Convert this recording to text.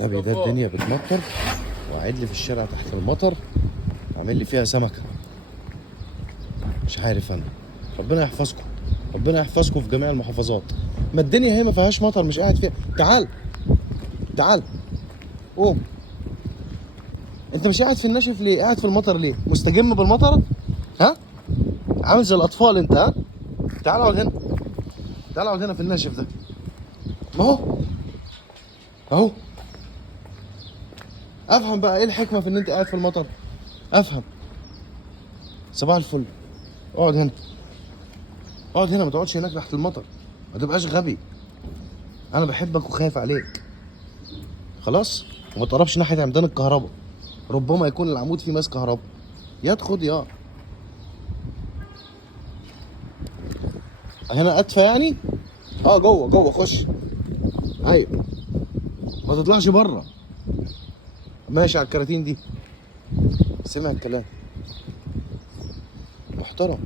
غبي ده، الدنيا بتمطر وقاعد لي في الشارع تحت المطر عامل لي فيها سمكه. مش عارف انا. ربنا يحفظكم، ربنا يحفظكم في جميع المحافظات. ما الدنيا هي ما فيهاش مطر مش قاعد فيها. تعال تعال قوم. انت مش قاعد في الناشف ليه؟ قاعد في المطر ليه؟ مستجم بالمطر؟ ها؟ عامل زي الاطفال انت، ها؟ تعال اقعد هنا، تعال اقعد هنا في الناشف ده. ما هو اهو. افهم بقى ايه الحكمه في ان انت قاعد في المطر؟ افهم. صباح الفل. اقعد هنا، اقعد هنا، ما تقعدش هناك تحت المطر. ما تبقاش غبي. انا بحبك وخايف عليك. خلاص؟ وما تقربش ناحيه عمدان الكهرباء، ربما يكون العمود فيه ماس كهرباء. يا تاخد يا هنا ادفى يعني. اه جوه جوه خش. ايوه، ما تطلعش بره. ماشي على الكراتين دي. سمع الكلام. محترم.